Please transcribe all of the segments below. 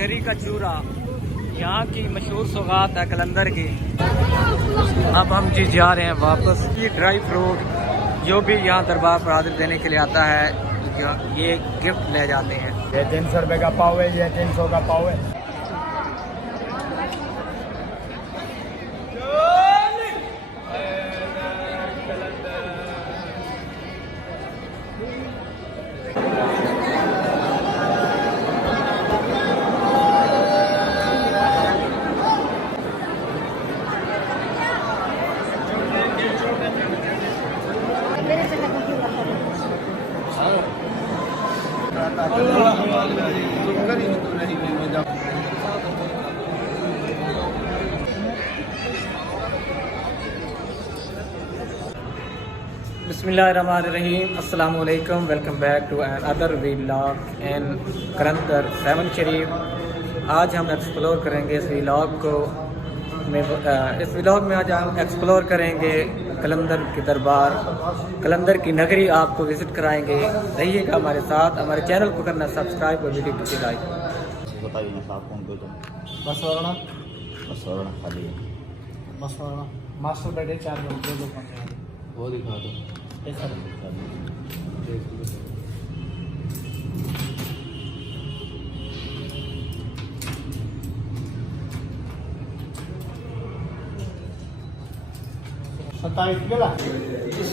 गरी का चूरा यहाँ की मशहूर सौगात है कलंदर की। अब हम जी जा रहे हैं वापस। ये ड्राई फ्रूट जो भी यहाँ दरबार पर हाजिर देने के लिए आता है ये गिफ्ट ले जाते हैं। ये 300 रुपये का पाव है, ये 300 का पाव है। बिस्मिल्लाहिर्रहमानिर्रहीम, अस्सलाम वालेकुम, welcome back to another vlog in Qalandar Sehwan Sharif. आज हम एक्सप्लोर करेंगे इस व्लॉग में आज हम एक्सप्लोर करेंगे कलंदर की दरबार, कलंदर की नगरी आपको विज़िट कराएंगे। रहिएगा हमारे साथ, हमारे चैनल को करना सब्सक्राइब और वीडियो को लाइक। बताइए साहब कौन को बस वरना खाली बस वरना मास्टर बैठे 4 घंटे दो वो दिखा दो।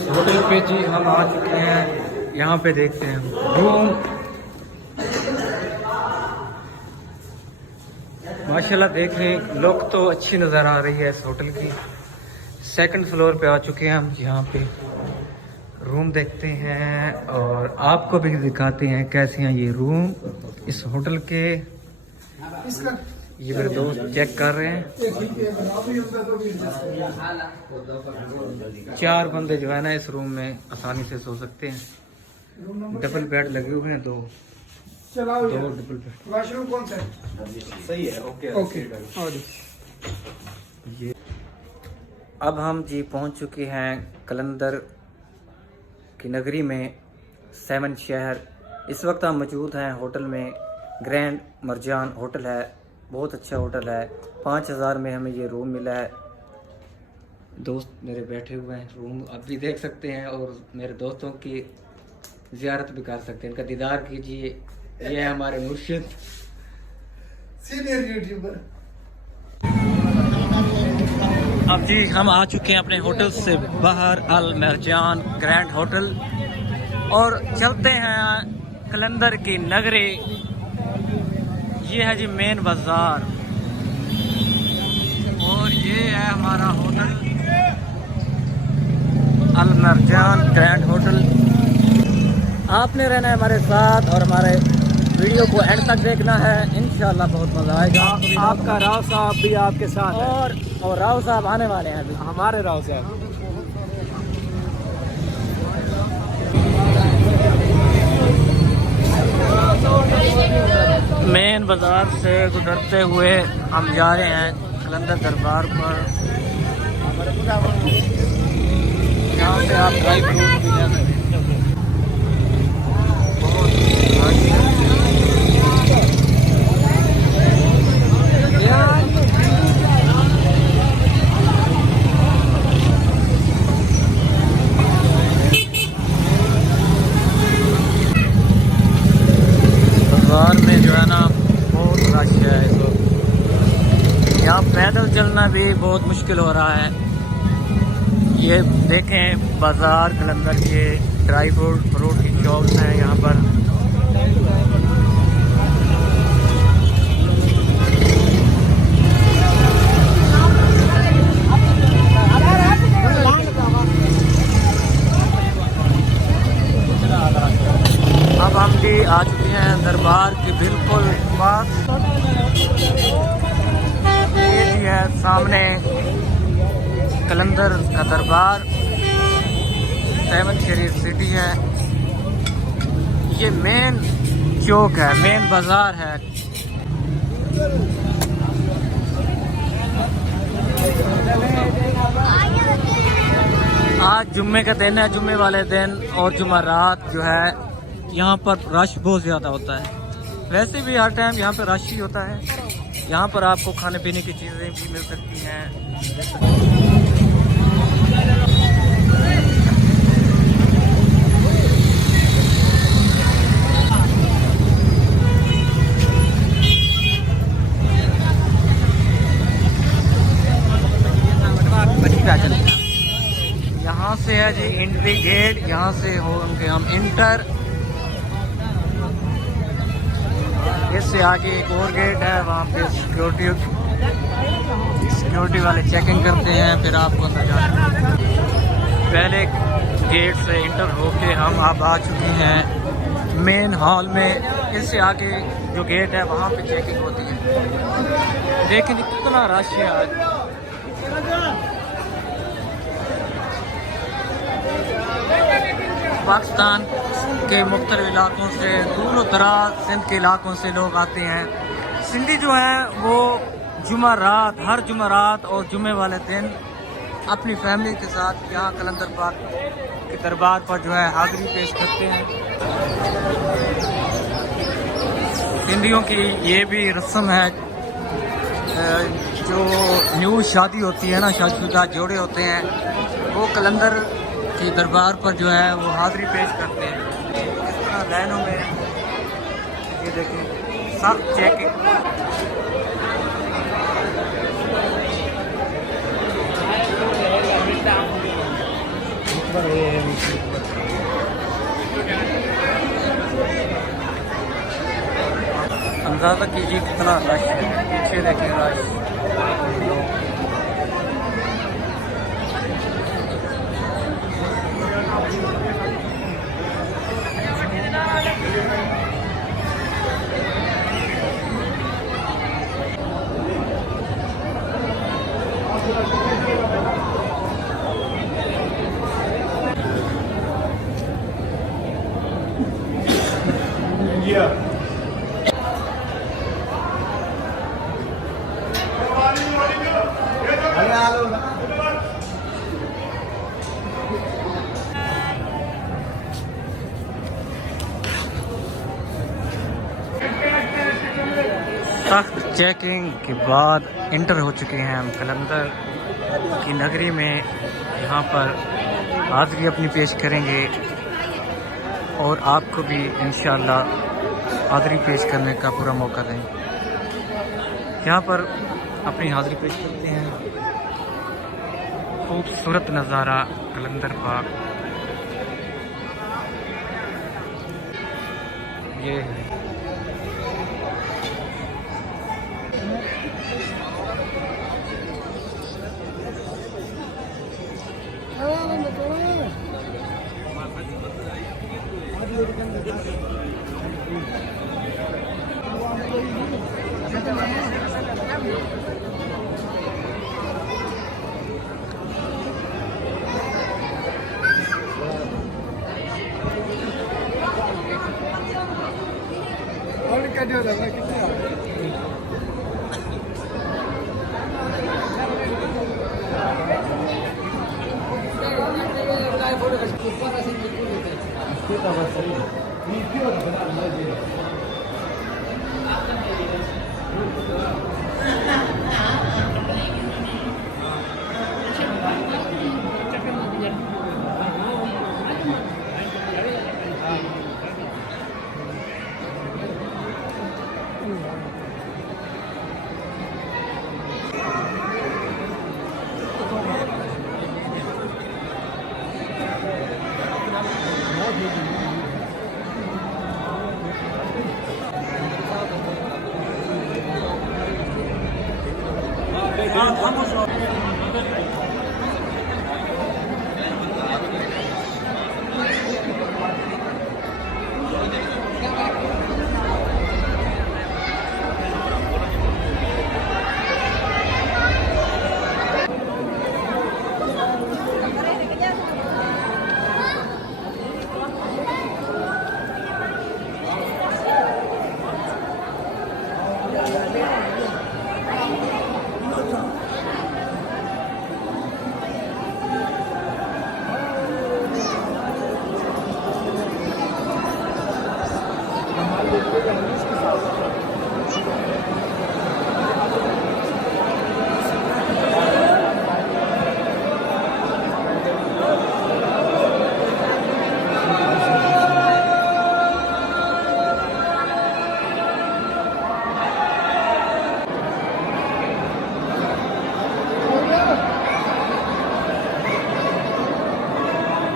होटल पे जी हम आ चुके हैं। यहाँ पे देखते हैं रूम, माशाल्लाह देखें लुक तो अच्छी नज़र आ रही है इस होटल की। सेकंड फ्लोर पे आ चुके हैं हम। यहाँ पे रूम देखते हैं और आपको भी दिखाते हैं कैसे हैं ये रूम इस होटल के। ये मेरे दोस्त चेक कर रहे हैं। 4 बंदे जो है ना इस रूम में आसानी से सो सकते हैं। डबल बेड लगे हुए हैं, 2 डबल बेड। वॉशरूम कौन सा है? सही है, ओके। ये अब हम जी पहुंच चुके हैं कलंदर की नगरी में, 7 शहर। इस वक्त हम मौजूद हैं होटल में। ग्रैंड मरजान होटल है, बहुत अच्छा होटल है। 5000 में हमें ये रूम मिला है। दोस्त मेरे बैठे हुए हैं, रूम आप भी देख सकते हैं और मेरे दोस्तों की ज़ियारत भी कर सकते हैं, इनका दीदार कीजिए। ये है हमारे मुर्शिद, सीनियर यूट्यूबर। अब जी हम आ चुके हैं अपने होटल से बाहर, अल मरजान ग्रैंड होटल, और चलते हैं कलंदर की नगरी। ये है जी मेन बाजार और ये है हमारा होटल अल मरजान ग्रैंड होटल। आपने रहना है हमारे साथ और हमारे वीडियो को एंड तक देखना है, इंशाल्लाह बहुत मजा आएगा। आपका राव साहब भी आपके साथ है और राव साहब आने वाले हैं अभी। हमारे राव साहब। मेन बाजार से गुजरते हुए हम जा रहे हैं कलंदर दरबार पर। यहाँ से आप ड्राई फ्रूट भी ले सकते हैं। बाजार में जो है ना बहुत रश है इस वक्त। यहाँ पैदल चलना भी बहुत मुश्किल हो रहा है। ये देखें बाजार कलंदर के ड्राई फ्रूट की शॉप्स हैं यहाँ पर। अब हम भी आ चुके हैं दरबार के बिल्कुल पास। ये भी है सामने कलंदर का दरबार, 7 शरीफ सिटी है। ये मेन चौक है, मेन बाजार है। आज जुम्मे का दिन है, जुम्मे वाले दिन और जुमेरात जो है यहाँ पर रश बहुत ज़्यादा होता है। वैसे भी हर टाइम यहाँ पर रश ही होता है। यहाँ पर आपको खाने पीने की चीज़ें भी मिल सकती हैं। यहाँ से है जी एंट्री गेट, यहाँ से होंगे हम इंटर। इससे आगे एक और गेट है, वहाँ पे सिक्योरिटी वाले चेकिंग करते हैं, फिर आपको अंदर जाना है। पहले गेट से इंटर होके हम अब आ चुके हैं मेन हॉल में। इससे आगे जो गेट है वहाँ पे चेकिंग होती है। देखिए कितना रश है आज। पाकिस्तान के मुख्तलिफ इलाकों से, दूर दराज सिंध के इलाकों से लोग आते हैं। सिंधी जो है वो जुमेरात, हर जुमेरात और जुमे वाले दिन अपनी फैमिली के साथ यहाँ कलंदर पाक के दरबार पर जो है हाज़िरी पेश करते हैं। सिंधियों की ये भी रस्म है, जो न्यू शादी होती है ना, शादीशुदा जोड़े होते हैं, वो कलंदर के दरबार पर जो है वो हाज़िरी पेश करते हैं। इस तरह लाइनों में ये देखें, सख्त चेकिंग। अंदाज़ा कीजिए कितना रश है, पीछे देखिए रश। सख्त चेकिंग के बाद इंटर हो चुके हैं हम कलंदर की नगरी में। यहाँ पर हाज़िरी अपनी पेश करेंगे और आपको भी इंशाअल्लाह हाज़िरी पेश करने का पूरा मौका देंगे। यहाँ पर अपनी हाज़िरी पेश करते हैं। खूबसूरत नज़ारा कलंदर पाक ये है।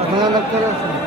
अगला लगता है उसमें।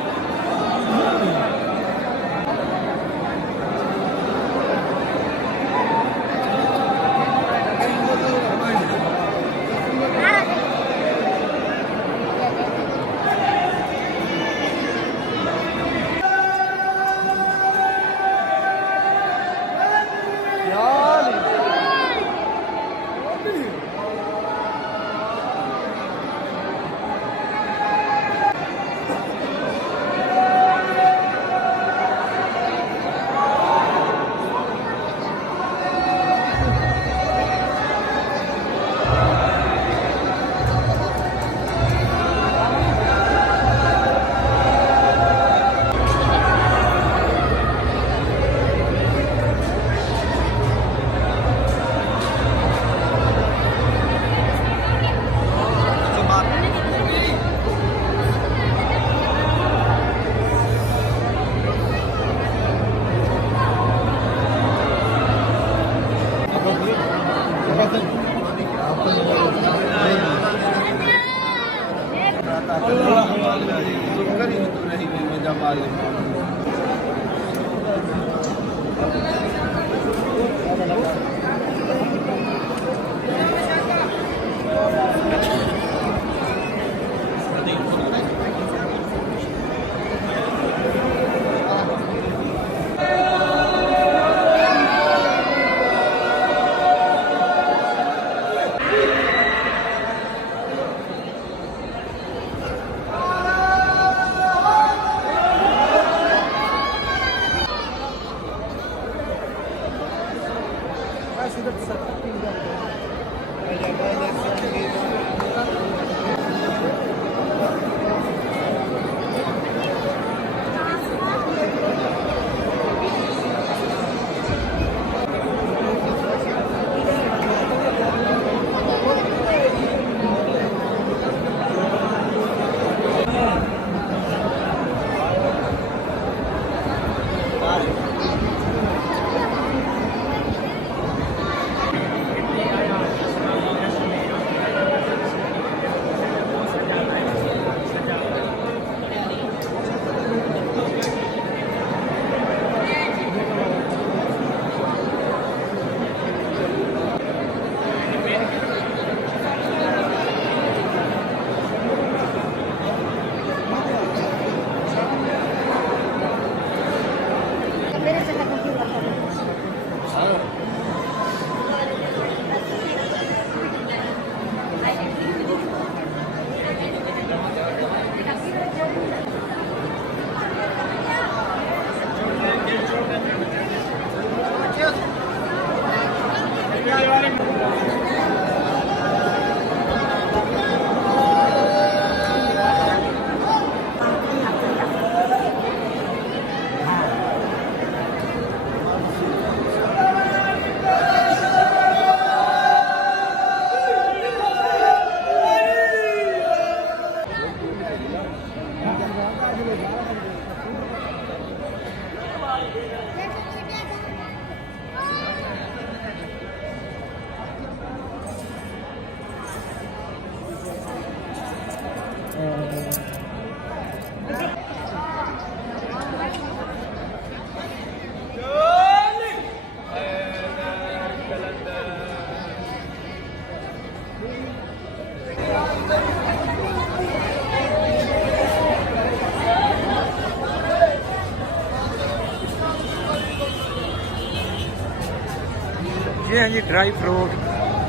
ये है जी ड्राई फ्रूट,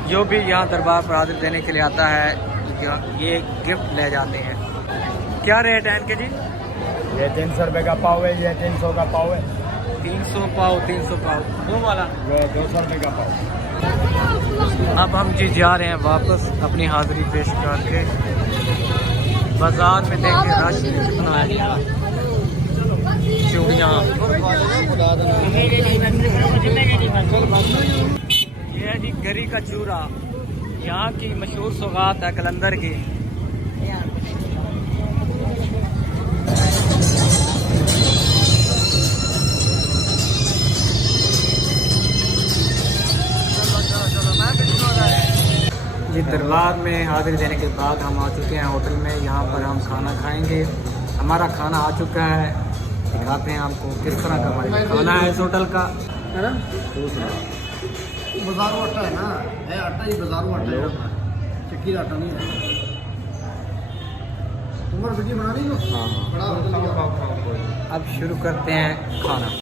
जो भी यहाँ दरबार पर हाजिर देने के लिए आता है ये गिफ्ट ले जाते हैं। क्या रेट है इनके जी? ये 300 रुपये का पाव है, ये 300 का पाव है। 300 पाव, 300 पाव वो वाला, वो 200 रुपये का पाव। अब हम जी जा रहे हैं वापस अपनी हाजिरी पेश करके। बाजार में देखें रश कितना है, जो कचौड़ियाँ। ये है जी गरी का चूरा, यहाँ की मशहूर सौगात है कलंदर की। जी दरबार में हाजिरी देने के बाद हम आ चुके हैं होटल में। यहाँ पर हम खाना खाएंगे। हमारा खाना आ चुका है, दिखाते हैं आपको किस तरह का हमारा खाना है इस होटल का, है ना। बाजारू आटा है ना, है आटा ही बाजारू आटा है, चक्की का आटा नहीं है। तुम्हारा वीडियो बना रही हो? हाँ। अब शुरू करते हैं खाना।